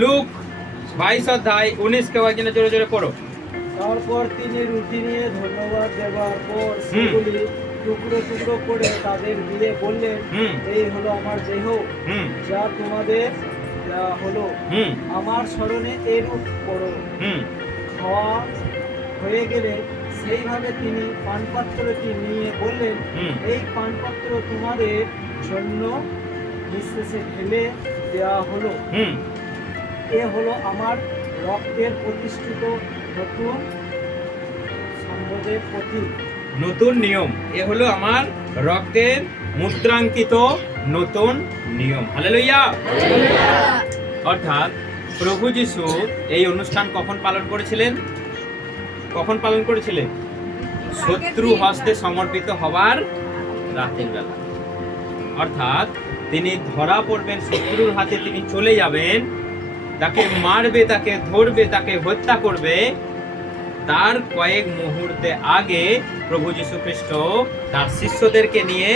Look 22 অধ্যায় 19 কেউ একজনে জোরে জোরে পড়ো। তারপর তিনি রুটি নিয়ে ধন্যবাদ দেওয়ার পর সেগুলি টুকরো টুকরো করে তাদের দিয়ে বললেন, এই হলো আমার দেহ যা তোমাদের দেওয়া হলো, আমার স্মরণে এরূপ করো। খাওয়া হয়ে গেলে সেইভাবে তিনি পানপাত্রটি নিয়ে বললেন, এই পানপাত্র তোমাদের জন্য নিঃশেষে ঢেলে দেওয়া হলো, এ হলো আমার রক্তের প্রতিষ্ঠিত নতুন সম্পদের প্রতীক, নতুন নিয়ম। এ হলো আমার রক্তের মুদ্রাঙ্কিত নতুন নিয়ম। হালেলুয়া। অর্থাৎ প্রভু যিশু এই অনুষ্ঠান কখন পালন করেছিলেন? কখন পালন করেছিলেন? শত্রু হস্তে সমর্পিত হওয়ার রাতের বেলা। অর্থাৎ তিনি ধরা পড়বেন, শত্রুর হাতে তিনি চলে যাবেন, তাকে মারবে, তাকে ধরবে, তাকে হত্যা করবে। তার কয়েক মুহূর্তে আগে প্রভু যীশু খ্রিস্ট তার শিষ্যদেরকে নিয়ে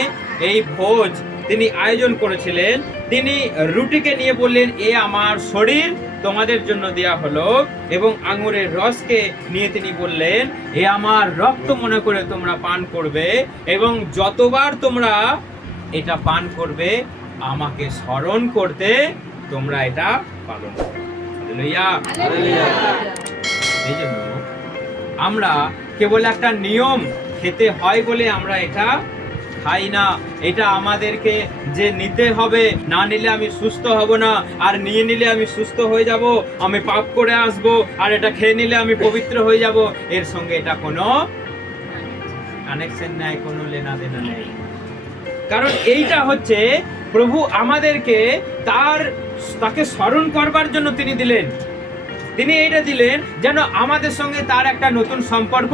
এই ভোজ তিনি আয়োজন করেছিলেন। তিনি রুটিকে নিয়ে বললেন, এ আমার শরীর তোমাদের জন্য দেয়া হলো, এবং আঙুরের রসকে নিয়ে তিনি বললেন, এ আমার রক্ত মনে করে তোমরা পান করবে, এবং যতবার তোমরা এটা পান করবে আমাকে স্মরণ করতে তোমরা এটা পালন করবে। হালেলুয়া। এই জন্য আমরা কেবল একটা নিয়ম খেতে হয় বলে আমরা এটা খাই না। এটা আমাদেরকে যে নিতে হবে, না নিলে আমি সুস্থ হব না, আর নিয়ে নিলে আমি সুস্থ হয়ে যাব, আমি পাপ করে আসব, আর এটা খেয়ে নিলে আমি পবিত্র হয়ে যাব, এর সঙ্গে এটা কোনো কানেকশন নেই, কোনো লেনাদেনা নেই। কারণ এইটা হচ্ছে প্রভু আমাদেরকে তাকে স্মরণ করবার জন্য তিনি দিলেন। তিনি এইটা দিলেন যেন আমাদের সঙ্গে তার একটা নতুন সম্পর্ক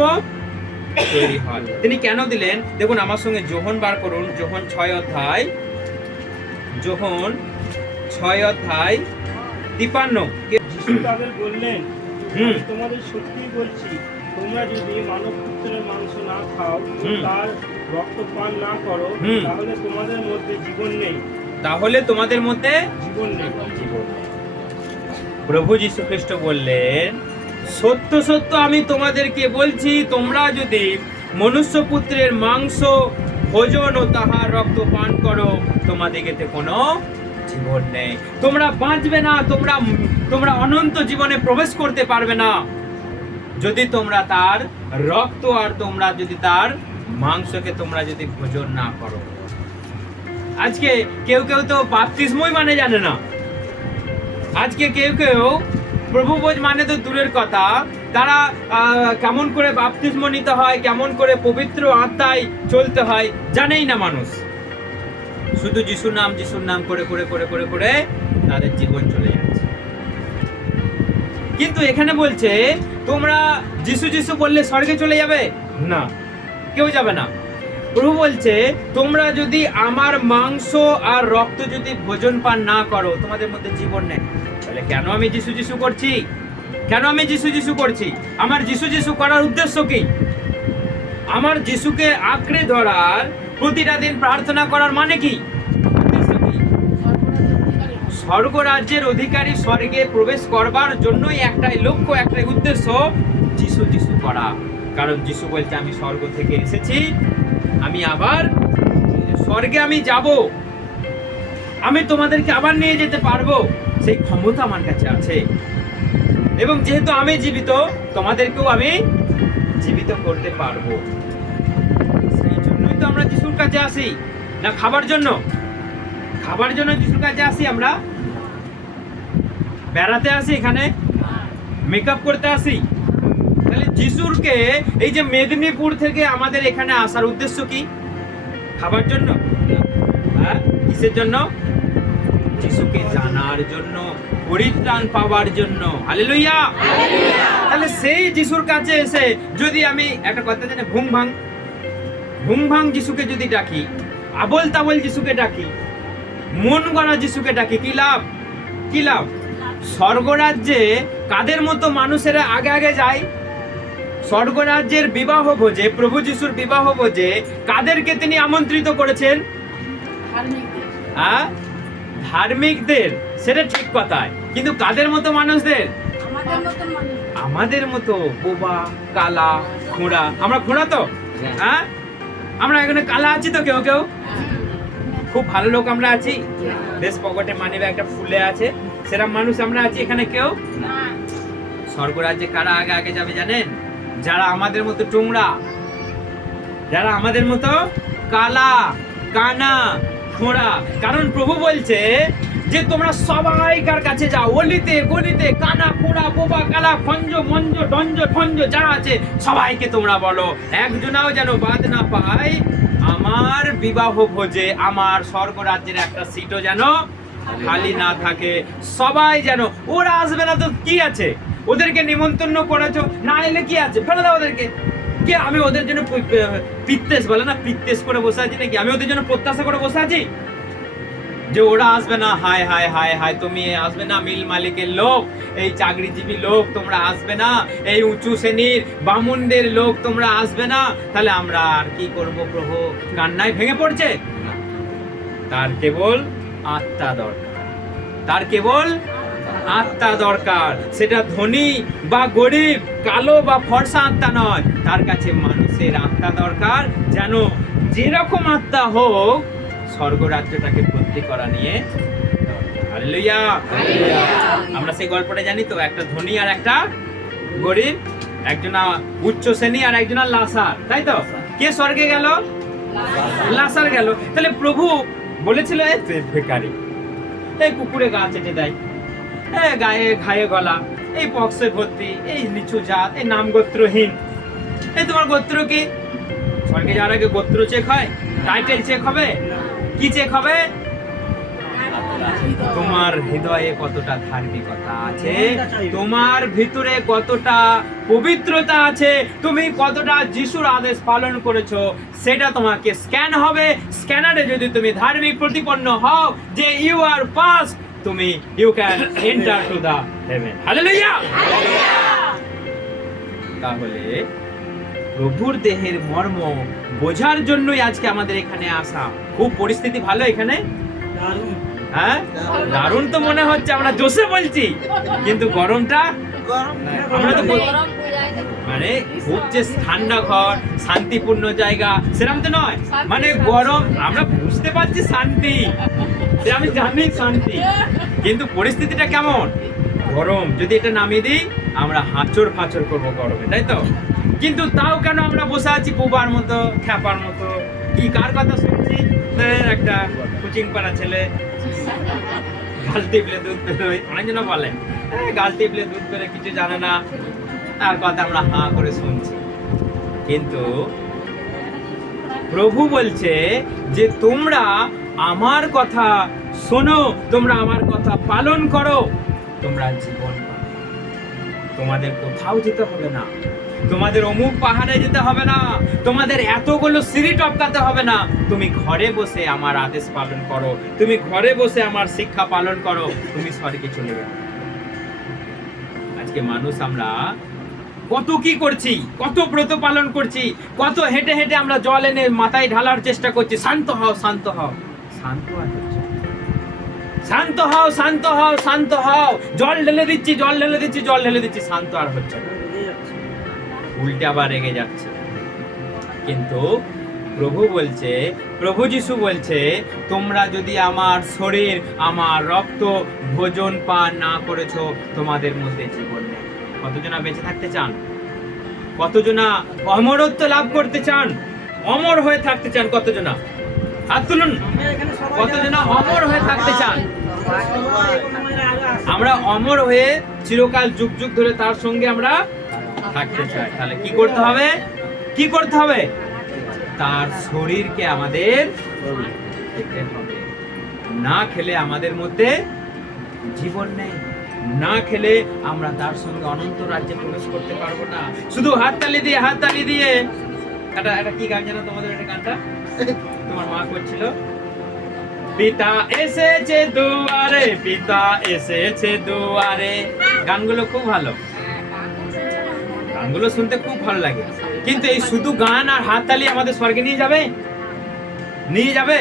তৈরি হয়। তিনি কেন দিলেন দেখুন, আমার সঙ্গে যোহন বার করুন, যোহন 6 অধ্যায় 53। যিশু তাদের বললেন, তোমাদের সত্যি বলছি, তোমরা যদি মানবপুত্রের মাংস না খাও, তার রক্ত পান না করো, তাহলে তোমাদের মধ্যে জীবন নেই। তাহলে তোমাদের মধ্যে জীবন নেই। প্রভু যীশু খ্রিস্ট বললেন, সত্য সত্য আমি তোমাদেরকে বলছি, তোমরা যদি মনুষ্যপুত্রের মাংস ভোজন ও তাহার রক্ত পান করো, তোমাদেরকে কোনো জীবন নেই। তোমরা বাঁচবে না, তোমরা অনন্ত জীবনে প্রবেশ করতে পারবে না যদি তোমরা তার রক্ত আর তোমরা যদি তার মাংসকে তোমরা যদি ভোজন না করো। আজকে কেউ কেউ তো বাপ্তিস্মই মানে জানে না। আজকে কেউ কেউ প্রভু ভোজ মানে তো দূরের কথা, তারা কেমন করে বাপ্তিস্ম নিতে হয়, কেমন করে পবিত্র আত্মায় চলতে হয় জানেই না মানুষ। শুধু যিশুর নাম করে করে করে করে করে তাদের জীবন চলে যাচ্ছে। কিন্তু এখানে বলছে তোমরা যিশু যিশু বললে স্বর্গে চলে যাবে না, কেউ যাবে না। প্রভু বলছে তোমরা যদি আমার মাংস আর রক্ত যদি ভোজন পান না করো, তোমাদের মধ্যে জীবন নেই। তাহলে কেন আমি যিশু যিশু করছি? কেন আমি যিশু যিশু করছি? আমার যিশু যিশু করার উদ্দেশ্য কি? আমার যিশুকে আঁকড়ে ধরার, প্রতিটা দিন প্রার্থনা করার মানে কি? উদ্দেশ্য কি? স্বর্গরাজ্যের অধিকারী স্বর্গে প্রবেশ করবার জন্যই একটাই লক্ষ্য, একটাই উদ্দেশ্য, যিশু যিশু করা। কারণ যিশু বলছে আমি স্বর্গ থেকে এসেছি, আমি আবার স্বর্গে আমি যাব, আমি তোমাদেরকে আবার নিয়ে যেতে পারবো, সেই ক্ষমতা আমার কাছে আছে। এবং যেহেতু আমি জীবিত, তোমাদেরকেও আমি জীবিত করতে পারবো। সেই জন্যই তো আমরা যিশুর কাছে আসি, না খাবার জন্য? খাবার জন্য যিশুর কাছে আসি? আমরা বেড়াতে আসি, এখানে মেকআপ করতে আসি? তাহলে যিশুরকে এই যে মেদিনীপুর থেকে আমাদের এখানে আসার উদ্দেশ্য কি? খাবার জন্য? হ্যাঁ, কিসের জন্য? যিশুকে জানার জন্য, পরিত্রাণ পাওয়ার জন্য। হালেলুয়া। তাহলে সেই যিশুর কাছে এসে যদি আমি একটা কথা জানি, ঘুম ভাং যিশুকে যদি ডাকি, আবল তাবল যিশুকে ডাকি, মন গড়া যিশুকে ডাকি, কি লাভ? কি লাভ? স্বর্গরাজ্যে কাদের মতো মানুষেরা আগে আগে যায়? স্বর্গরাজ্যের বিবাহ ভোজে, প্রভু যিশুর বিবাহ ভোজে কাদেরকে তিনি আমন্ত্রিত করেছেন? ধার্মিকদের। সেটা ঠিক কথায়, কিন্তু কাদের মতো মানুষদের? আমাদের মতন মানুষ। আমাদের মতো বোবা, কালা, খোঁড়া। আমরা খোঁড়া তো? হ্যাঁ, আমরা এখানে কালা আছি তো কেউ কেউ? খুব ভালো লোক আমরা আছি, বেশ পকেটে মানি ব্যাগটা ফুলে আছে, সেরকম মানুষ আমরা আছি এখানে কেউ? স্বর্গরাজ্যে কারা আগে আগে যাবে জানেন? যারা আমাদের মতো টোংরা, যারা আমাদের মতো কালা, কানা, খোঁড়া। কারণ প্রভু বলছে যে তোমরা সবাইকার কাছে যাও, অলিতে গলিতে, কানা, খোঁড়া, বোবা, কালা, খঞ্জ, মঞ্জ, ডঞ্জ, ঠঞ্জ যা আছে সবাইকে তোমরা বলো, একজনাও যেন বাদ না পায় আমার বিবাহ ভোজে, আমার স্বর্গরাজ্যের একটা সিটও যেন খালি না থাকে। সবাই যেন, ওরা আসবে না তো কি আছে, ওদেরকে নিমন্ত্রণ করেছো, না এলে কি আছে, ফেলে দাও ওদেরকে। কে আমি ওদের জন্য পিত্তেস বলে না, পিত্তেস করে বসে আছি নাকি? আমি ওদের জন্য প্রত্যাশা করে বসে আছি যে ওরা আসবে না? হায় হায় হায় হায়, তুমি আসবে না মিল মালিকের লোক, এই চাকরিজীবী লোক তোমরা আসবে না, এই উঁচু শ্রেণীর বামুনদের লোক তোমরা আসবে না, তাহলে আমরা আর কি করব প্রভু? কান্নায় ভেঙে পড়ছে। তার কেবল আত্মা দরকার, তার কেবল আত্মা দরকার। সেটা ধনী বা গরিব, কালো বা ফর্সা আত্মা নয়, তার কাছে মানুষের আত্মা দরকার, যেন যেরকম আত্মা হোক স্বর্গরাজ্যটাকে ভর্তি করা নিয়ে। হালেলুয়া। আমরা সেই গল্পটা জানি তো, একটা ধনী আর একটা গরিব, একজনা উচ্চ শ্রেণী আর একজনা লাসার, তাই তো? কে স্বর্গে গেল? লাসার গেল। তাহলে প্রভু বলেছিল এই ভিখারি, এই কুকুরে গা চেটে দেয়, গায়ে ঘায়ে গলা, এই পক্সে ভর্তি, এই নিচু জাত, এই নাম গোত্রহীন, এই তোমার গোত্র কি? স্বর্গে যাওয়ার আগে গোত্র চেক হয়? টাইটেল চেক হবে? কি চেক হবে? তোমার হৃদয়ে কতটা ধার্মিকতা আছে, তোমার ভিতরে কতটা পবিত্রতা আছে, তুমি কতটা যিশুর আদেশ পালন করেছো, সেটা তোমাকে স্ক্যান হবে। স্ক্যানারে যদি তুমি ধার্মিক প্রতিপন্ন হও যে ইউ আর পাস, তুমি you can enter to the heaven. Hallelujah. তাহলে প্রভুর দেহের মর্ম বোঝার জন্যই আজকে আমাদের এখানে আসা। খুব পরিস্থিতি ভালো এখানে, হ্যাঁ দারুণ তো মনে হচ্ছে, আমরা জোশে বলছি, কিন্তু গরমটা আমরা তো মানে খুব যে ঠান্ডা ঘর, শান্তিপূর্ণ জায়গা সেরকম তো নয়, মানে গরম, আমরা বুঝতে পারছি শান্তি, আমি জানি শান্তি, কিন্তু পরিস্থিতিটা কেমন? গরম। যদি এটা নামিয়ে দিই আমরা হাঁচড় ফাঁচড় করবো গরমে, তাই তো? কিন্তু তাও কেন আমরা বসে আছি বোবার মতো, খ্যাপার মতো? কি কার কথা শুনছি? একটা কোচিং পাড়া ছেলে গাল টিপলে দুধ বেরোয়, অনেকজন বলে গাল টিপলে দুধ বেরোয়, কিছু জানে না, তার কথা আমরা হাঁ করে শুনছি। কিন্তু প্রভু বলছে যে তোমরা আমার কথা শোনো, তোমরা আমার কথা পালন করো, তোমরা জীবন পাবে। তোমাদের কোথাও যেতে হবে না, তোমাদের অমুক পাহাড়ে যেতে হবে না, তোমাদের এতগুলো সিঁড়ি টপকাতে হবে না, তুমি ঘরে বসে আমার আদেশ পালন করো, তুমি ঘরে বসে আমার শিক্ষা পালন করো, তুমি স্বর্গে চলে যাবে। আজকে মানুষ আমরা কত কি করছি, কত ব্রত পালন করছি, কত হেঁটে হেঁটে আমরা জল এনে মাথায় ঢালার চেষ্টা করছি, শান্ত হও শান্ত হও, শান্ত আর হচ্ছে না। শান্ত হও শান্ত হও শান্ত হও, জল ঢেলে দিচ্ছি জল ঢেলে দিচ্ছি জল ঢেলে দিচ্ছি, শান্ত আর হচ্ছে না, উল্টে আবার রেগে যাচ্ছে। কিন্তু প্রভু বলছে, প্রভু যিশু বলছে, তোমরা যদি আমার শরীর আমার রক্ত ভোজন পান না করেছো, তোমাদের মধ্যে জীবন নেই। কতজনা বেঁচে থাকতে চান? কতজনা অমরত্ব লাভ করতে চান? অমর হয়ে থাকতে চান? কতজনা হাত তুলুন। কতজনা অমর হয়ে থাকতে চান? আমরা অমর হয়ে চিরকাল যুগ যুগ ধরে তার সঙ্গে আমরা থাকতে চাই। তাহলে কি করতে হবে? কি করতে হবে? তার শরীরকে আমাদের খেতে হবে। না খেলে আমাদের মধ্যে জীবন নেই, না খেলে আমরা তার সঙ্গে অনন্ত রাজ্যে প্রবেশ করতে পারবো না। শুধু হাততালি দিয়ে এটা কি গান জানো তোমাদের? এটা গানটা তোমার মা করছিল, পিতা এসেছে দুয়ারে, পিতা এসেছে দুয়ারে। গানগুলো খুব ভালো, গানগুলো শুনতে খুব ভালো লাগে, কিন্তু এই শুধু গান আর হাততালি আমাদের স্বর্গে নিয়ে যাবে? নিয়ে যাবে?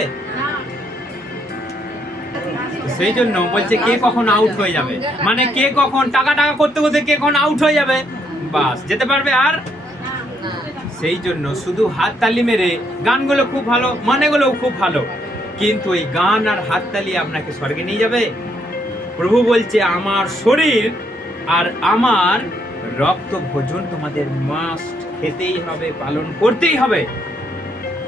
সেই জন্য বলছে কে কখন আউট হয়ে যাবে, মানে কে কখন টাকা করতে করতে কে কখন আউট হয়ে যাবে, বাস যেতে পারবে আর। সেই জন্য শুধু হাততালি মেরে, গানগুলো খুব ভালো, মানেগুলো খুব ভালো, কিন্তু এই গান আর হাততালি আপনাকে স্বর্গে নিয়ে যাবে? প্রভু বলছে আমার শরীর আর আমার রক্ত ভোজন তোমাদের মাস্ট খেতেই হবে, পালন করতেই হবে।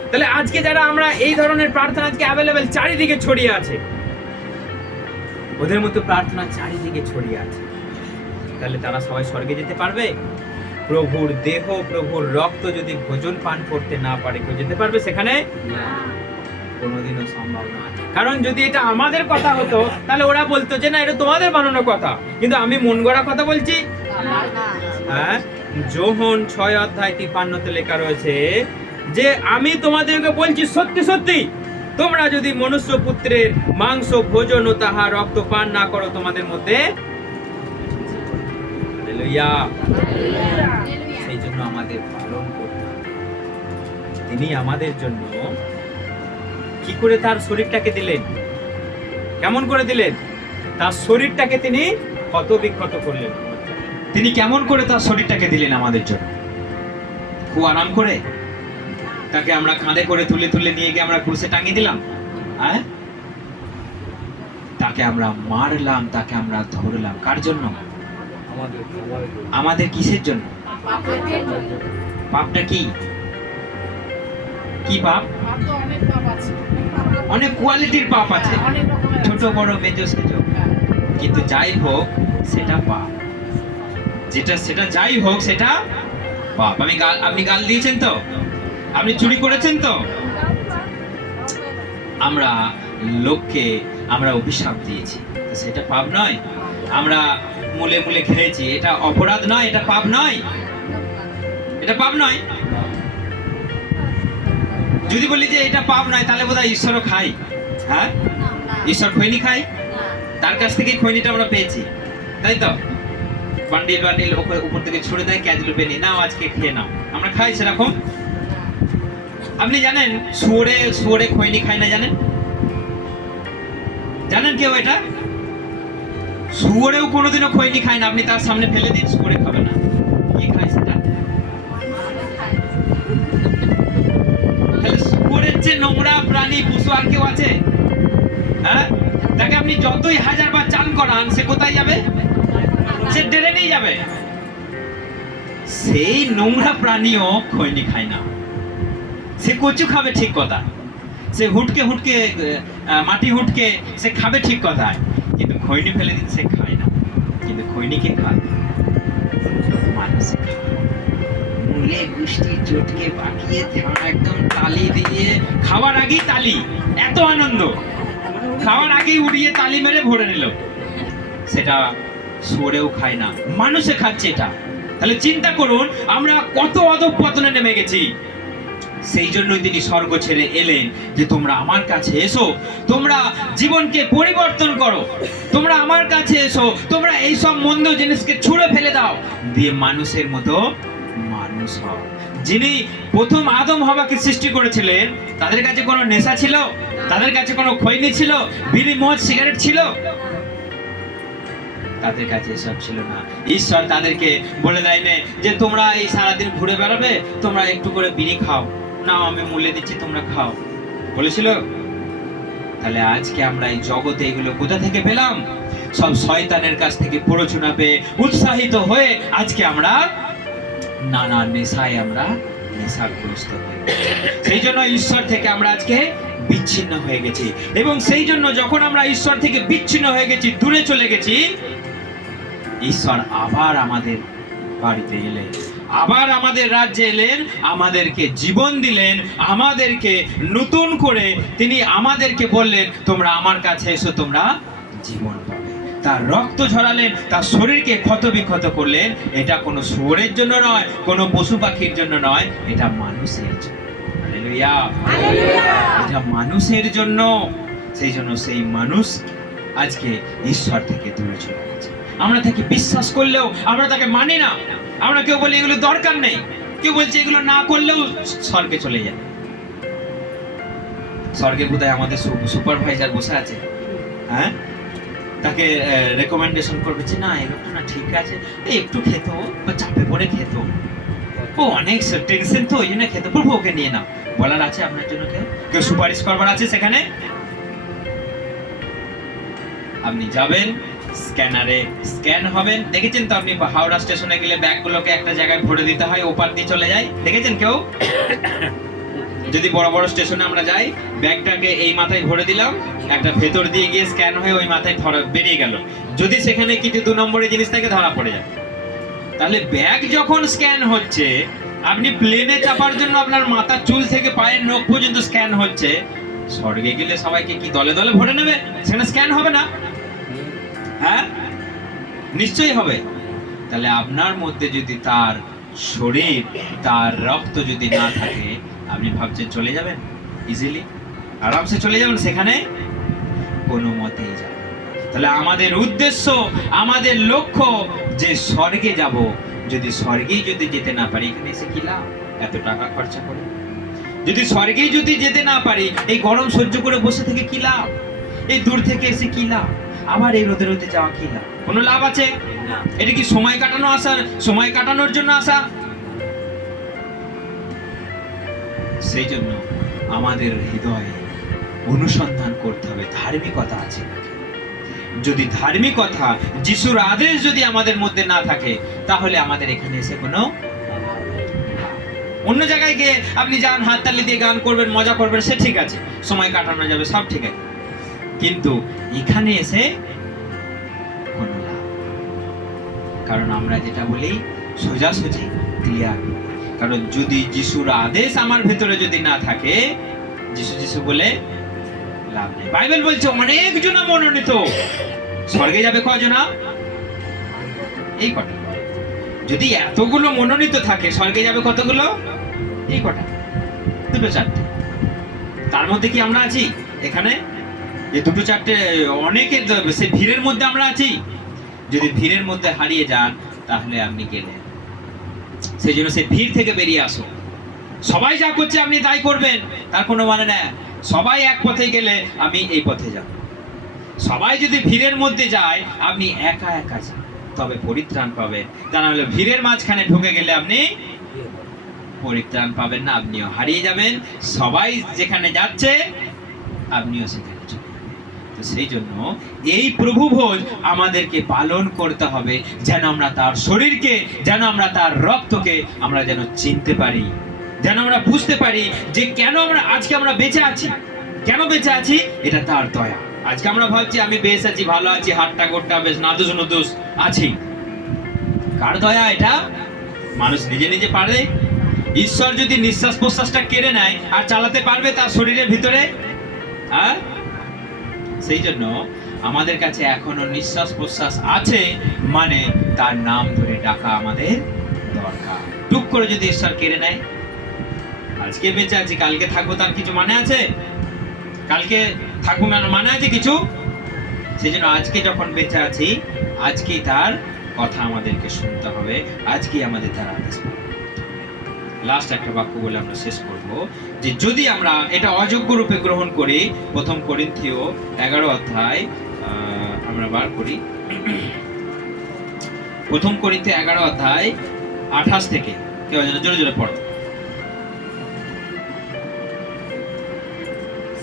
তাহলে আজকে যারা আমরা এই ধরনের প্রার্থনা আজকে অ্যাভেলেবেল চারিদিকে ছড়িয়ে আছে, ওদের মতো প্রার্থনা চারিদিকে ছড়িয়ে আছে, তাহলে তারা সবাই স্বর্গে যেতে পারবে? প্রভুর দেহ, প্রভুর রক্ত যদি ভোজন পান করতে না পারে, কেউ যেতে পারবে সেখানে? কোনোদিনও সম্ভব নয়। কারণ যদি এটা আমাদের কথা হতো তাহলে ওরা বলতো যে না, এটা তোমাদের বানানো কথা, কিন্তু আমি মন গড়া কথা বলছি। হ্যাঁ, যোহন 6:53 লেখা রয়েছে যে আমি তোমাদেরকে বলছি সত্যি সত্যি, তোমরা যদি মনুষ্য পুত্রের মাংস ভোজন ও তাহার রক্ত পান না করো, তোমাদের মধ্যে। হালেলুয়া। সেই জন্য আমাদের পালন করতে হবে। তিনি আমাদের জন্য কি করে তার শরীরটাকে দিলেন, কেমন করে দিলেন? তার শরীরটাকে তিনি ক্ষত বিক্ষত করলেন। তিনি কেমন করে তার শরীরটাকে দিলেন আমাদের জন্য? খুব আরাম করে তাকে আমরা কাঁধে করে তুলে তুলে নিয়ে গিয়ে আমরা ক্রুশে টাঙিয়ে দিলাম? হ্যাঁ, তাকে আমরা মারলাম, তাকে আমরা ধরলাম। কার জন্য? আমাদের কিসের জন্য? পাপটা কি? কি পাপ? অনেক কোয়ালিটির পাপ আছে, ছোট বড় মেজো সেজো, কিন্তু যাই হোক সেটা পাপ। সেটা যাই হোক সেটা পাপ। আপনি গাল দিয়েছেন তো? আপনি চুরি করেছেন তো? আমরা লোককে আমরা অভিশাপ দিয়েছি, সেটা পাপ নয়? আমরা মূলে মূলে খেয়েছি, এটা অপরাধ নয়? এটা পাপ নয়? এটা পাপ নয়? যদি বলি যে এটা পাপ নয়, তাহলে বোধহয় ঈশ্বরও খাই। হ্যাঁ, ঈশ্বর খৈনি খাই, তার কাছ থেকে খৈনিটা আমরা পেয়েছি, তাই তো? বান্ডিল বান্ডিল উপর থেকে ছুড়ে দেয়, ক্যাজলু পেনি নাও, আজকে খেয়ে নাও, আমরা খাই সেরকম। আপনি জানেন শুয়োরে খৈনি খায় না, জানেন? জানেন কেউ এটা? শুয়োরেও কোনোদিনও খৈনি খায় না। আপনি তার সামনে ফেলে দিন, শুয়োরে খাবে না। কি খায় সেটা? তাহলে শুয়োরের যে নোংরা প্রাণী পশু আর কেউ আছে? হ্যাঁ, তাকে আপনি যতই 1000 বার চান করান, সে কোথায় যাবে? সে ড্রেনেই যাবে। সেই নোংরা প্রাণীও খৈনি খায় না। সে কচু খাবে ঠিক কথা, সে হুটকে মাটি হুটকে সে খাবে ঠিক কথা, কিন্তু খৈনি ফেলে দিন সে খায় না। কিন্তু খৈনিকে খায় মানুষ, মূলে গুষ্টি চটকে পাকিয়ে একদম তালি দিয়ে, খাওয়ার আগেই তালি, এত আনন্দ, খাওয়ার আগেই উড়িয়ে তালি মেরে ভরে নিল। সেটা শুয়োরেও খায় না, মানুষে খাচ্ছে এটা। তাহলে চিন্তা করুন আমরা কত অধঃপতনে নেমে গেছি। সেই জন্যই তিনি স্বর্গ ছেড়ে এলেন যে তোমরা আমার কাছে এসো, তোমরা জীবনকে পরিবর্তন করো, তোমরা আমার কাছে এসো, তোমরা এই সব মন্দ জিনিসকে ছুঁড়ে ফেলে দাও, দিয়ে মানুষের মতো মানুষ হও। যিনি প্রথম আদম হাওয়াকে সৃষ্টি করেছিলেন, তাদের কাছে কোনো নেশা ছিল? তাদের কাছে কোনো খৈনি ছিল? বিড়ি মদ সিগারেট ছিল? তাদের কাছে এসব ছিল না। ঈশ্বর তাদেরকে বলে দেয়নি যে তোমরা এই সারাদিন ঘুরে বেড়াবে, তোমরা একটু করে বিড়ি খাও, নাও আমি মূল্যে দিচ্ছি, তোমরা খাও, বলেছিল? তাহলে আজকে আমরা এই জগতে এগুলো কোথা থেকে পেলাম? সব শয়তানের কাছ থেকে প্ররোচনা পেয়ে উৎসাহিত হয়ে আজকে আমরা নানা নেশায় আমরা নেশাগ্রস্ত হয়ে গেছি। সেই জন্য ঈশ্বর থেকে আমরা আজকে বিচ্ছিন্ন হয়ে গেছি, এবং সেই জন্য যখন আমরা ঈশ্বর থেকে বিচ্ছিন্ন হয়ে গেছি, দূরে চলে গেছি, ঈশ্বর আবার আমাদের বাড়িতে এলেন, আবার আমাদের রাজ্যে এলেন, আমাদেরকে জীবন দিলেন, আমাদেরকে নতুন করে তিনি আমাদেরকে বললেন তোমরা আমার কাছে এসো, তোমরা জীবন পাবে। তার রক্ত ঝরালেন, তার শরীরকে ক্ষত বিক্ষত করলেন। এটা কোনো শুয়োরের জন্য নয়, কোনো পশু পাখির জন্য নয়, এটা মানুষের জন্য। হালেলুয়া, এটা মানুষের জন্য। সেই জন্য সেই মানুষ আজকে ঈশ্বর থেকে দূরে চলে গেছে। আমরা তাকে বিশ্বাস করলেও আমরা তাকে মানি না। আমরা কেউ বলি এগুলো দরকার নেই, কেউ বলছে এগুলো না করলেও স্বর্গে চলে যাবে। স্বর্গে বোধহয় আমাদের সুপারভাইজার বসে আছে, হ্যাঁ, তাকে রেকমেন্ডেশন করবে যে না এই লোকটা না ঠিক আছে, এই একটু খেত বা চাপে পড়ে খেত, ও অনেক টেনশন তো ওই জন্য খেতে, প্রভু ওকে নিয়ে নাও। বলার আছে আপনার জন্য কেউ কেউ সুপারিশ করবার আছে সেখানে? আপনি যাবেন, স্ক্যানারে স্ক্যান হবেন। দেখেছেন তো আপনি হাওড়া স্টেশনে গেলে ব্যাগগুলোকে একটা জায়গায় ভরে দিতে হয়, ওপার দিয়ে চলে যায়, দেখেছেন কেউ? যদি বড় বড় স্টেশনে আমরা যাই, ব্যাগটাকে এই মাথায় ভরে দিলাম, একটা ভেতর দিয়ে গিয়ে স্ক্যান হয়ে ওই মাথায় বেরিয়ে গেল। যদি সেখানে কিছু 2 নম্বরের জিনিস থেকে ধরা পড়ে যায়, তাহলে ব্যাগ যখন স্ক্যান হচ্ছে, আপনি প্লেনে চাপার জন্য আপনার মাথার চুল থেকে পায়ের নখ পর্যন্ত স্ক্যান হচ্ছে, স্বর্গে গেলে সবাইকে কি দলে দলে ভরে নেবে? সেখানে স্ক্যান হবে না? হ্যাঁ, নিশ্চয়ই হবে। তাহলে আপনার মধ্যে যদি তার শরীর, তার রক্ত যদি না থাকে, আপনি ভাবছেন চলে যাবেন ইজিলি, আরামসে চলে যাবেন সেখানে? কোনো মতেই যাবেন। তাহলে আমাদের উদ্দেশ্য, আমাদের লক্ষ্য যে স্বর্গে যাব। যদি স্বর্গেই যদি যেতে না পারি, এখানে এসে কি লাভ এত টাকা খরচা করে? যদি স্বর্গেই যদি যেতে না পারি, এই গরম সহ্য করে বসে থেকে কি লাভ? এই দূর থেকে এসে কি লাভ? আবার এই রোদে রোদে যাওয়া কি লাভ? কোনো লাভ আছে? এটা কি সময় কাটানো আসার, সময় কাটানোর জন্য আসা? সেই জন্য আমাদের হৃদয়ে অনুসন্ধান করতে হবে ধার্মিকতা আছে। যদি ধার্মিকতা, যিশুর আদেশ যদি আমাদের মধ্যে না থাকে, তাহলে আমাদের এখানে এসে কোনো, অন্য জায়গায় গিয়ে আপনি যান, হাততালি দিয়ে গান করবেন, মজা করবেন, সে ঠিক আছে, সময় কাটানো যাবে, সব ঠিক আছে, কিন্তু এখানে এসে কোনো লাভ। কারণ আমরা যেটা বলি সোজাসুজি ক্লিয়ার। কারণ যদি যিশুর আদেশ আমার ভেতরে যদি না থাকে, যিশু যিশু বলে লাভ নেই। বাইবেল বলছে অনেক জন মনোনীত, স্বর্গে যাবে কজনা? এই কটা। যদি এতগুলো মনোনীত থাকে, স্বর্গে যাবে কতগুলো? এই কটা, 2-4টে। তার মধ্যে কি আমরা আছি এখানে? যে 2-4টে অনেকের সে ভিড়ের মধ্যে আমরা আছি। যদি ভিড়ের মধ্যে হারিয়ে যান, তাহলে আপনি গেলেন। সেই জন্য সে ভিড় থেকে বেরিয়ে আসো। সবাই যা করছে আপনি তাই করবেন, তার কোনো মানে না। সবাই এক পথে গেলে আমি এই পথে যাব। সবাই যদি ভিড়ের মধ্যে যায়, আপনি একা একা যান, তবে পরিত্রাণ পাবেন। তা নাহলে ভিড়ের মাঝখানে ঢুকে গেলে আপনি পরিত্রাণ পাবেন না, আপনিও হারিয়ে যাবেন। সবাই যেখানে যাচ্ছে আপনিও সেখানে চলে যাবেন। তো সেই জন্য এই প্রভু ভোজ আমাদেরকে পালন করতে হবে, যেন আমরা তার শরীরকে, যেন আমরা তার রক্তকে আমরা যেন চিনতে পারি, যেন আমরা বুঝতে পারি যে কেন আজকে আমরা বেঁচে আছি। কেন বেঁচে আছি? এটা তার দয়া। আজকে আমরা ভাবছি আমি বেশ আছি, ভালো আছি, হাটটা গোট্টা বেশ নাদুস নুদুস আছি। কার দয়া এটা? মানুষ নিজে নিজে পারে? ঈশ্বর যদি নিঃশ্বাস প্রশ্বাসটা কেড়ে নেয়, আর চালাতে পারবে তার শরীরের ভিতরে? হ্যাঁ, সেই জন্য আমাদের কাছে এখনো নিঃশ্বাস প্রশ্বাস আছে, মানে তার নাম ধরে ডাকা আমাদের দরকার। টুক করে যদি ঈশ্বর কেড়ে নেয়, আজকে বেঁচে আছি, কালকে থাকবো, তার কিছু মানে আছে? কালকে থাকবো না মানে আছে কিছু? সেই জন্য আজকে যখন বেঁচে আছি, আজকেই তার কথা আমাদেরকে শুনতে হবে, আজকেই আমাদের তার আদেশ পাবে। লাস্ট একটা বাক্য বলে আমরা শেষ করব, যে যদি আমরা এটা অযোগ্য রূপে গ্রহণ করি, 1 করিন্থীয় 11 অধ্যায় আমরা বার করি। 1 করিন্থীয় 11 অধ্যায় 28 থেকে, কেউ যেন জোরে জোরে পড়ো।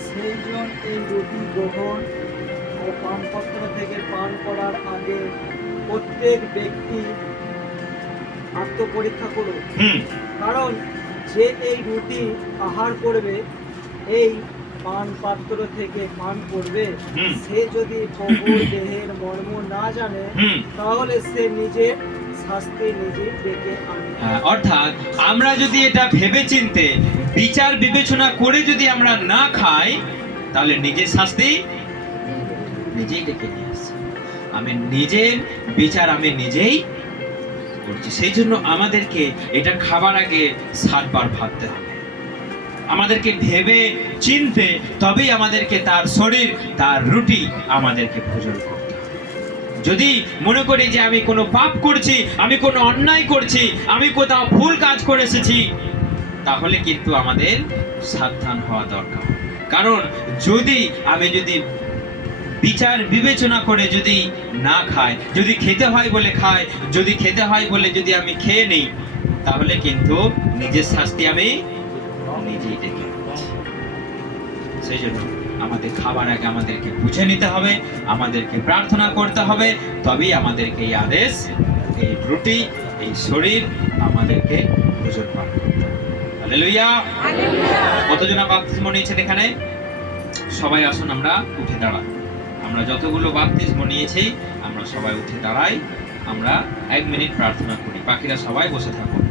সেইজন এই রুটি গ্রহণ ও পানপত্র থেকে পান করার আগে প্রত্যেক ব্যক্তি আত্মপরীক্ষা করুন। কারণ যে এই রুটি আহার করবে, এই পান পাত্র থেকে পান করবে, সে যদি প্রভুর দেহের মর্ম না জানে, তাহলে সে নিজের শাস্তি নিজে ডেকে আনে। অর্থাৎ আমরা যদি এটা ভেবে চিন্তে বিচার বিবেচনা করে যদি আমরা না খাই, তাহলে নিজের শাস্তি নিজেই ডেকে নিয়ে আসছি। আমি নিজের বিচার আমি নিজেই করছি। সেই জন্য আমাদেরকে এটা খাবার আগে 7 বার ভাবতে হবে। আমাদেরকে ভেবে চিনতে, তবেই আমাদেরকে তার শরীর, তার রুটি আমাদেরকে ভোজন করতে হবে। যদি মনে করি যে আমি কোনো পাপ করছি, আমি কোনো অন্যায় করছি, আমি কোথাও ভুল কাজ করে এসেছি, তাহলে কিন্তু আমাদের সাবধান হওয়া দরকার। কারণ যদি বিচার বিবেচনা করে যদি না খায়, যদি খেতে হয় বলে খায়, যদি খেতে হয় বলে যদি আমি খেয়ে নিই, তাহলে কিন্তু নিজের শাস্তি আমি নিজেই ডেকে আনছি। সেই জন্য আমাদের খাবার আগে আমাদেরকে বুঝে নিতে হবে, আমাদেরকে প্রার্থনা করতে হবে, তবেই আমাদেরকে এই আদেশ, এই রুটি, এই শরীর আমাদেরকে ভোজন পান করতে হবে। হালেলুয়া। কতজনা বাপ্তিস্ম নিয়েছেন এখানে? সবাই আসুন আমরা উঠে দাঁড়াই। আমরা যতগুলো বাপ্তিস্ম নিয়েছি আমরা সবাই উঠে দাঁড়াই, আমরা 1 মিনিট প্রার্থনা করি, বাকিরা সবাই বসে থাকুন।